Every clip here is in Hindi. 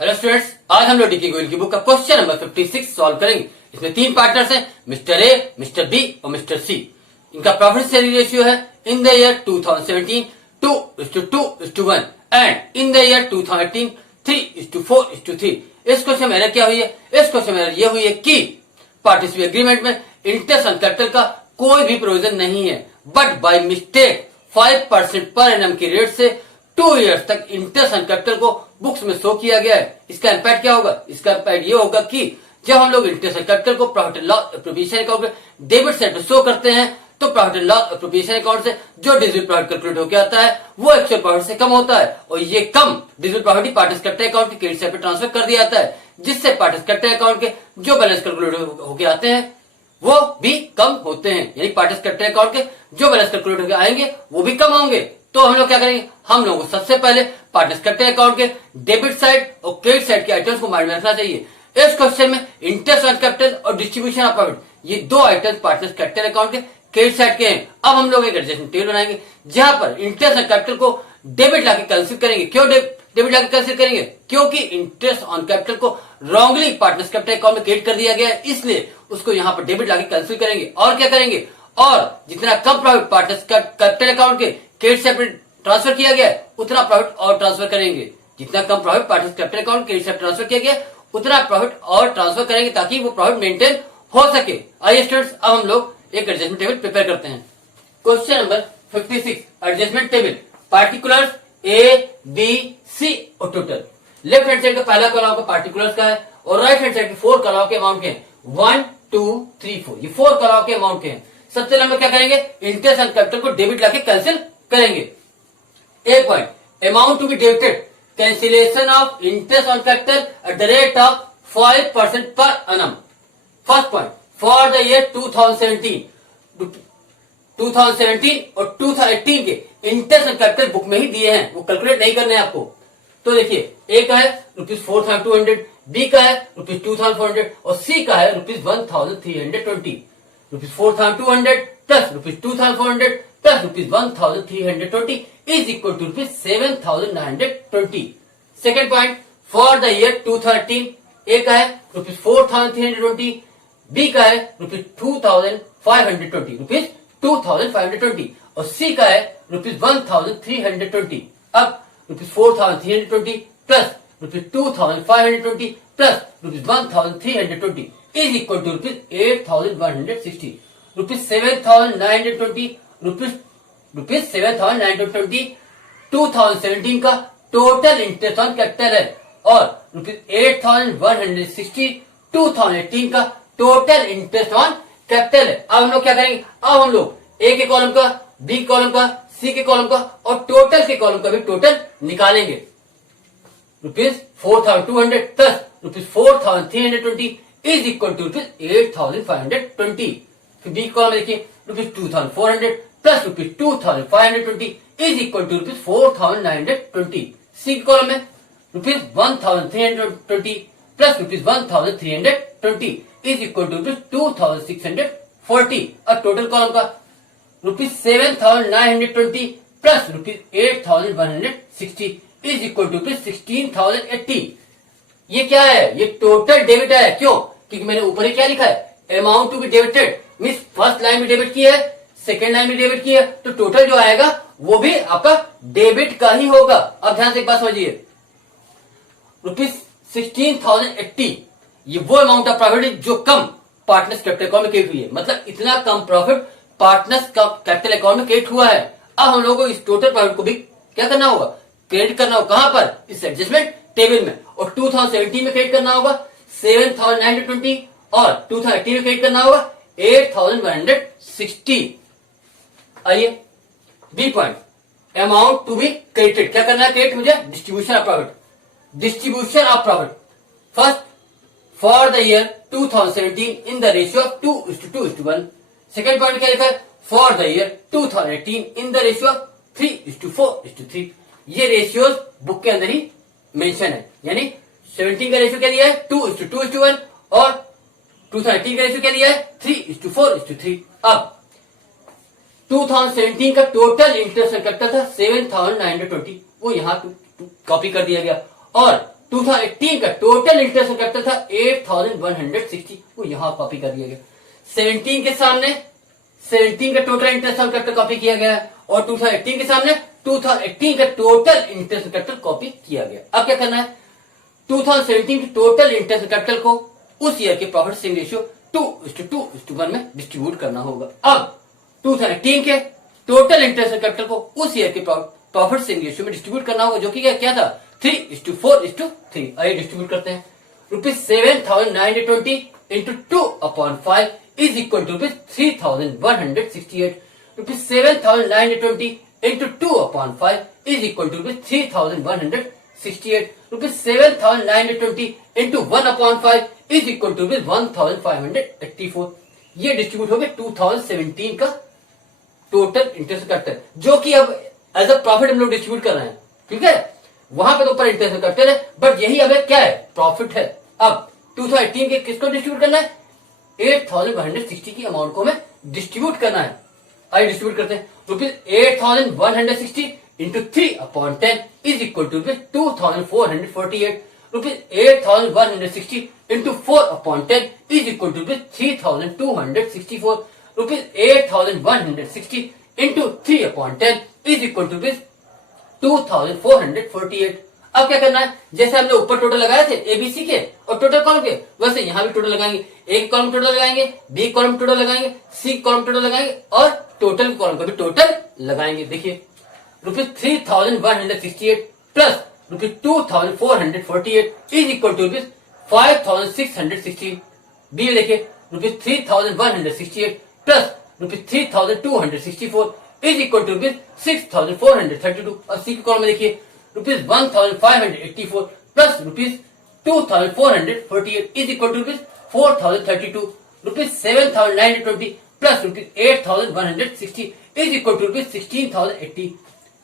हेलो स्टूडेंट्स, आज हम लोग डीके गोयल की बुक का क्वेश्चन नंबर 56 सॉल्व करेंगे। इसमें तीन पार्टनर्स हैं, मिस्टर ए, मिस्टर बी और मिस्टर सी। इनका प्रॉफिट शेयरिंग रेशियो है in the year 2017 2:2:1 and in the year 2018 3:4:3। इस क्वेश्चन में एरर क्या हुई है? इस क्वेश्चन में एरर ये हुई है कि पार्टनरशिप एग्रीमेंट में इंटरेस्ट ऑन कैपिटल का कोई भी प्रोविजन नहीं है, but by mistake 5% per annum की रेट से 2 इयर्स तक इंटरेस्ट ऑन कैपिटल को बुक्स में शो किया गया है। इसका इम्पैक्ट क्या होगा? इसका इम्पैक्ट ये होगा कि जब हम लोग इंटरेस्ट ऑन कैपिटल को profit and loss appropriation account में डेबिट साइड पे शो करते हैं तो profit and loss appropriation account से जो डिजिटल प्रॉफिट कैलकुलेट होकर आता है वो एक्चुअल प्रॉफिट से कम होता है, और ये कम डिजिटल प्रॉफिट ही पार्टनर्स कैपिटल अकाउंट के क्रेडिट साइड पे ट्रांसफर कर दिया जाता है, जिससे पार्टनर्स कैपिटल अकाउंट के जो बैलेंस कैलकुलेट होकर आते हैं वो भी कम होते हैं। यानी पार्टनर्स कैपिटल अकाउंट के जो बैलेंस कैलकुलेट होकर आएंगे वो भी कम होंगे। तो हम लोग क्या करेंगे? हम लोगों को सबसे पहले पार्टनर्स कैपिटल अकाउंट के डेबिट साइड और क्रेडिट साइड के आइटम्स को माइंड में रखना चाहिए। इस क्वेश्चन में इंटरेस्ट ऑन कैपिटल और डिस्ट्रीब्यूशन ऑफ प्रॉफिट ये दो आइटम्स पार्टनर्स कैपिटल अकाउंट के क्रेडिट साइड के हैं। अब हम लोग एक एडजस्टमेंट टेबल बनाएंगे जहां पर इंटरेस्ट ऑन कैपिटल को डेबिट लाके कंसीडर करेंगे। क्यों डेबिट लाके कंसीडर करेंगे? क्योंकि इंटरेस्ट ऑन कैपिटल को रॉन्गली पार्टनर्स कैपिटल अकाउंट में क्रेडिट कर दिया गया है, इसलिए उसको यहाँ पर डेबिट लाके कंसीडर करेंगे। और क्या करेंगे? और जितना कम प्रॉफिट पार्टनर्स कैपिटल अकाउंट के क्रेडिट साइड पे ट्रांसफर किया गया है उतना प्रॉफिट और ट्रांसफर करेंगे। जितना कम profit partners capital account credit side transfer किया गया उतना प्रॉफिट और ट्रांसफर करेंगे ताकि वो प्रॉफिट मेंटेन हो सके। आइए स्टूडेंट्स, अब हम लोग एक एडजस्टमेंट टेबल प्रिपेयर करते हैं। Question number 56 adjustment table, particulars A B C और टोटल। लेफ्ट हैंड साइड का पहला कॉलम का पार्टिकुलर्स का है और राइट हैंड साइड के 4 कॉलम के अमाउंट के हैं। 1 2 3 4 ये 4 कॉलम के अमाउंट के हैं। सबसे पहले क्या करेंगे? इंटरेस्ट ऑन कैपिटल को डेबिट लाके कैंसिल करेंगे। A point, amount to be debited, cancellation of interest on capital at the rate of 5% per annum. First point, for the year 2017 और 2018 के इंटरेस्ट ऑन कैपिटल बुक में ही दिए हैं, वो कैलकुलेट नहीं करने हैं आपको। तो देखिए, ए का है ₹4,200, बी का है ₹2,400 और सी का है ₹1,320। ₹4,200 plus ₹2,400 plus ₹1,320 is equal to ₹7,920. Second point, for the year 2013, A का है ₹4,320, B का है ₹2,520, ₹2,520 और C का है ₹1,320। अब ₹4,320 plus ₹2,520 plus ₹1,320 is equal to ₹8,160. ₹7,920 ₹7,920 2017 का टोटल इंटरेस्ट ऑन कैपिटल है और ₹8,160 2018 का टोटल इंटरेस्ट ऑन कैपिटल है। अब हम लोग क्या करेंगे? अब हम लोग ए के कॉलम का, बी कॉलम का, सी के कॉलम का और टोटल के कॉलम का भी टोटल निकालेंगे। ₹4,200 प्लस ₹4,320 इज इक्वल टू ₹8,520। फिर बी कॉलम देखिए, ₹2,400 plus ₹2,520 is equal to ₹4,920। C column में ₹1,320 प्लस ₹1,320 इज इक्वल टू ₹2,640। अब टोटल कॉलम का ₹7,920 प्लस ₹8,160 इज इक्वल टू ₹16,080। ये क्या है? ये टोटल डेबिट है। क्यों? क्योंकि मैंने ऊपर ही क्या लिखा है? Amount to be debited means first line में डेबिट की है, सेकेंड लाइन में डेबिट की है, तो टोटल जो आएगा वो भी आपका डेबिट का ही होगा। अब ध्यान से एक बात समझिए, ₹16,080 ये वो अमाउंट ऑफ प्रॉफिट जो कम पार्टनर्स कैपिटल अकाउंट में क्रिएट हुई है। मतलब इतना कम प्रॉफिट पार्टनर्स का कैपिटल अकाउंट में क्रिएट हुआ है। अब हम लोगों को इस टोटल प्रॉफिट को भी क्या करना होगा? क्रेडिट करना होगा। कहां पर? इस एडजस्टमेंट टेबल में। और 2017 में क्रेडिट करना होगा 7,920 और 2018 में क्रेडिट करना होगा 8,160। आइए B point, amount to be credited. क्या करना है? क्रेडिट मुझे distribution of profit. Distribution of profit first for the year 2017 in the ratio of 2:2:1। Second point क्या लिखा है? For the year 2018 in the ratio of 3:4:3। ये रेशियोज बुक के अंदर ही मेंशन है। यानी 17 का रेशियो क्या दिया है? 2:2:1 और 2018 का रेशियो क्या दिया है? 3:4:3। अब 2017 का टोटल इंटरेस्ट ऑन कैपिटल था 7,920, वो यहां कॉपी कर दिया गया। और 2018 का टोटल इंटरेस्ट कैपिटल था 8160, वो यहां कॉपी कर दिया गया। 17 के सामने 17 का total interest on capital copy किया गया है और 2018 के सामने 2018 का टोटल इंटरेस्ट कैपिटल कॉपी किया गया। अब क्या करना है, 2017 की टोटल इंटरेस्ट कैपिटल को उस ईयर के प्रॉफिट शेयरिंग रेशियो 2:2:1 में डिस्ट्रीब्यूट करना होगा। अब 2018 के टोटल इंटरेस्ट कैपिटल को उस ईयर के प्रॉफिट शेयरिंग रेशियो में डिस्ट्रीब्यूट करना होगा, जो कि क्या था 3:4:3। आइए डिस्ट्रीब्यूट करते हैं। ₹7,920 into 2/5 is equal to ₹3,168। ₹7,920 into 2/5 is equal to ₹3,168। ₹7,920 into 1/5 is equal to 1,584। ये डिस्ट्रीब्यूट हो गया 2017 का टोटल इंटरेस्ट कैपिटल, जो कि अब एज अ प्रॉफिट हम लोग डिस्ट्रीब्यूट कर रहे हैं। ठीक है, वहां पे तो ऊपर इंटरेस्ट कैपिटल है, बट यही अब क्या है, प्रॉफिट है। अब 2018 के किसको डिस्ट्रीब्यूट करना है, 8160 की अमाउंट को हमें डिस्ट्रीब्यूट करना है। आइए डिस्ट्रीब्यूट करते हैं। ₹8160 into 3/10 is equal to ₹2448। ₹8160 into 4/10 is equal to 3264। ₹8160 into 3/10 is equal to 2448। अब क्या करना है, जैसे हमने ऊपर टोटल लगाए थे एबीसी के और टोटल कॉलम के, वैसे यहां भी टोटल लगाएंगे। ए कॉलम टोटल लगाएंगे, बी कॉलम टोटल लगाएंगे, सी कॉलम टोटल लगाएंगे और टोटल कॉलम का भी टोटल लगाएंगे। देखिए ₹3168 plus ₹2448 is equal to ₹5616। B में देखिए ₹3168 प्लस ₹3264 इज इक्वल टू 6432। और सी के कॉलम में देखिए ₹1584 plus ₹2448 is equal to 4032। ₹7920 plus ₹8160 is equal to 16080।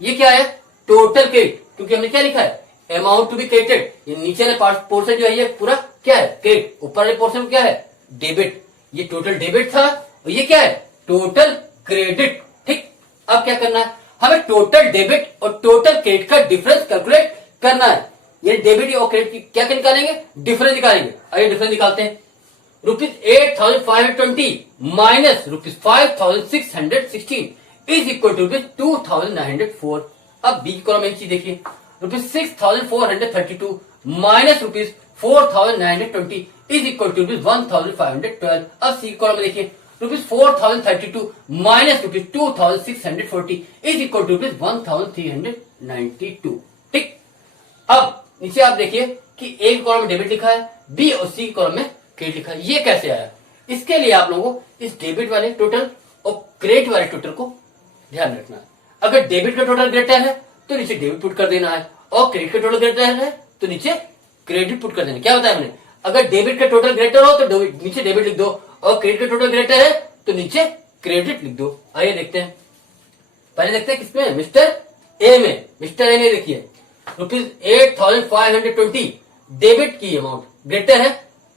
ये क्या है, टोटल क्रेडिट, क्योंकि हमने क्या लिखा है, अमाउंट टू बी क्रेडिटेड। ये नीचे वाले पोर्शन जो है ये पूरा क्या है, क्रेडिट। ऊपर वाले पोर्शन क्या है, डेबिट। ये टोटल डेबिट था और ये क्या है, टोटल क्रेडिट। ठीक, अब क्या करना है, हमें टोटल डेबिट और टोटल क्रेडिट का डिफरेंस कैलकुलेट करना है। ये डेबिट और क्रेडिट की क्या निकालेंगे, डिफरेंस निकालेंगे। आइए डिफरेंस निकालते हैं। ₹8520 माइनस ₹5616 इज इक्वल टू 2904। अब बी कॉलम एक चीज देखिए, ₹6432 माइनस ₹4920 इज इक्वल टू 1512। अब सी कॉलम में देखिए ₹4032 माइनस ₹2640 इज इक्वल टू 1392। ठीक, अब नीचे आप देखिए कि एक कॉलम में डेबिट लिखा है, बी और सी कॉलम में क्रेडिट लिखा है। ये कैसे आया, इसके लिए आप लोगों को इस डेबिट वाले टोटल और क्रेडिट वाले टोटल को ध्यान रखना है। अगर डेबिट का टोटल ग्रेटर है तो नीचे डेबिट पुट कर देना है, और क्रेडिट का टोटल ग्रेटर है तो नीचे क्रेडिट पुट कर देना। क्या बताया हमने, अगर डेबिट का टोटल ग्रेटर हो तो नीचे डेबिट लिख दो, और क्रेडिट का टोटल ग्रेटर है तो नीचे क्रेडिट लिख दो। आइए देखते हैं, पहले देखते हैं किसमें, मिस्टर ए में। मिस्टर ए में देखिए ₹8520 डेबिट की अमाउंट ग्रेटर है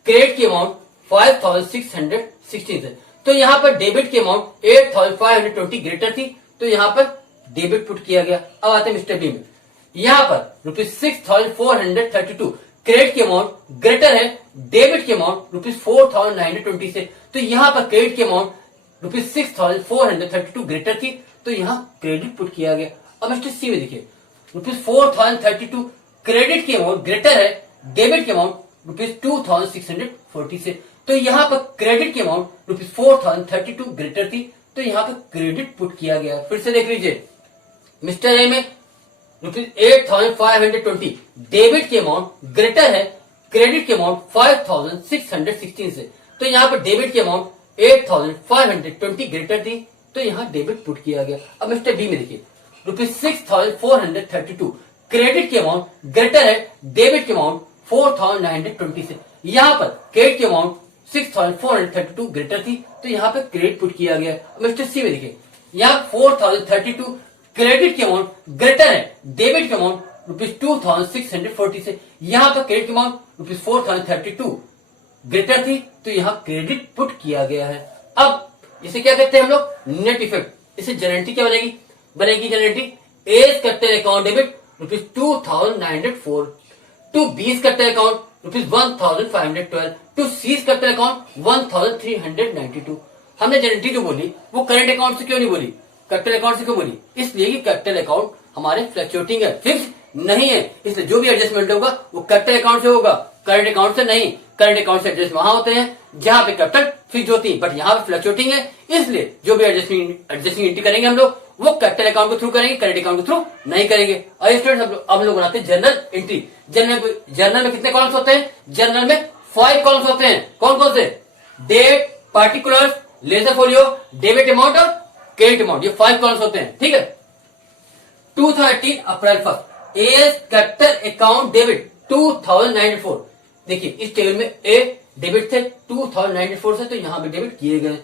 क्रेडिट की अमाउंट 5616 से, तो यहाँ पर डेबिट की अमाउंट 8520 ग्रेटर थी, तो यहाँ पर डेबिट पुट किया गया। अब आते हैं मिस्टर बी में। यहाँ पर ₹6432 क्रेडिट की अमाउंट ग्रेटर है डेबिट की अमाउंट ₹4920 से, तो यहाँ पर क्रेडिट की अमाउंट ₹6432 ग्रेटर थी, तो यहाँ क्रेडिट पुट किया गया। अब मिस्टर सी में देखिए ₹4032 क्रेडिट की अमाउंट ग्रेटर है डेबिट की अमाउंट ₹2640 से, तो यहाँ पर क्रेडिट की अमाउंट ₹4032 ग्रेटर थी, तो यहाँ पर क्रेडिट पुट किया गया। फिर से देख लीजिए, मिस्टर ए में ₹8520 डेबिट की अमाउंट ग्रेटर है क्रेडिट की अमाउंट 5616 से, तो यहाँ पर डेबिट की अमाउंट 8520 ग्रेटर थी, तो यहाँ डेबिट पुट किया गया। अब मिस्टर बी में देखिए ₹6432 क्रेडिट की अमाउंट ग्रेटर है डेबिट की अमाउंट 4920 से, यहाँ पर क्रेडिट की अमाउंट 6432 ग्रेटर थी, तो यहाँ पे क्रेडिट पुट किया गया। मिस्टर सी में देखिए, यहाँ 4032 क्रेडिट की अमाउंट ग्रेटर है डेबिट की अमाउंट ₹2640 से, यहाँ पर क्रेडिट की अमाउंट ₹4032 ग्रेटर थी, तो यहाँ क्रेडिट पुट किया गया है। अब इसे क्या कहते हैं हम लोग, नेट इफेक्ट। इसे जनरेटी क्या बनेगी journal entry A's capital account debit ₹2904 to B's capital account ₹1512, to C's capital account 1392। हमने जनरली जो बोली वो करंट अकाउंट से क्यों नहीं बोली, कैपिटल अकाउंट से क्यों बोली? इसलिए कि कैपिटल अकाउंट हमारे फ्लक्चुएटिंग है, फिक्स नहीं है, इसलिए जो भी एडजस्टमेंट होगा वो कैपिटल अकाउंट से होगा, करंट अकाउंट से नहीं। करंट अकाउंट से एडजस्ट वहां होते हैं जहां पे कैपिटल फिक्स होती है, बट यहाँ पे फ्लक्चुएटिंग है, इसलिए जो भी एडजस्टिंग एंट्री करेंगे हम लोग वो कैपिटल अकाउंट के थ्रू करेंगे, करंट अकाउंट के थ्रू नहीं करेंगे। और स्टूडेंट्स अब लोग बनाते हैं जर्नल एंट्री। जर्नल में कितने कॉलम्स होते हैं? जर्नल में 5 कॉलम्स होते हैं। कौन कौन से? Date, particulars, ledger folio, debit amount और क्रेडिट अमाउंट, ये 5 कॉलम्स होते हैं। ठीक है। 2018 April 1 as capital account debit 2094। देखिए इस टेबल में ए डेबिट थे 2094 से, तो यहां भी डेबिट किए गए।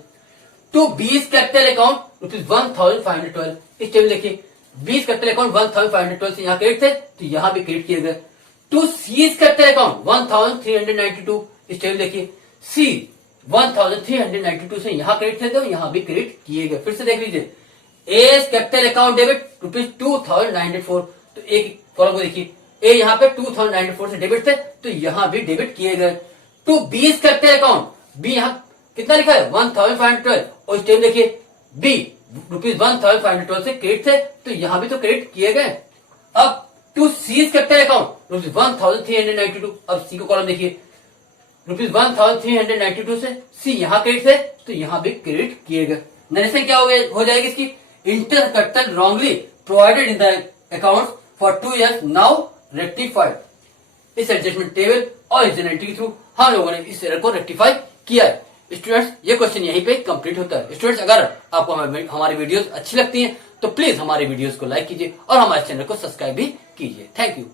To B's capital account ₹1512। इस टेबल देखिए बी's कैपिटल अकाउंट 1512 से यहाँ क्रेडिट थे, तो यहां भी क्रेडिट किए गए। To C's capital account 1392। इस टेबल देखिए सी 1392 से यहाँ क्रेडिट थे, तो यहां भी क्रेडिट किए गए। फिर से देख लीजिए एज कैपिटल अकाउंट डेबिट ₹2094, तो एक कॉलम को देखिए ए यहाँ पे 2094 से डेबिट थे, तो यहां भी डेबिट किए गए। To B's capital account B यहाँ कितना लिखा है 1512, और इस टेबल देखिए बी ₹1512 से क्रेडिट थे, तो यहां भी तो क्रेडिट किए गए। अब टू सी's कैपिटल अकाउंट ₹1392, अब सी को कॉलम देखिए ₹1392 से सी यहाँ क्रेडिट थे, तो यहां भी क्रेडिट किए गए। नरेशन क्या हो जाएगी इसकी? Interest capital wrongly provided in the account for 2 years now rectified. इस एडजस्टमेंट टेबल और इस जनरेटिव के थ्रू हम लोगों ने इस एरर को रेक्टिफाई किया है। स्टूडेंट्स ये क्वेश्चन यहीं पे कंप्लीट होता है। स्टूडेंट्स अगर आपको हमारी वीडियोस अच्छी लगती हैं तो प्लीज हमारे वीडियोस को लाइक कीजिए और हमारे चैनल को सब्सक्राइब भी कीजिए। Thank you.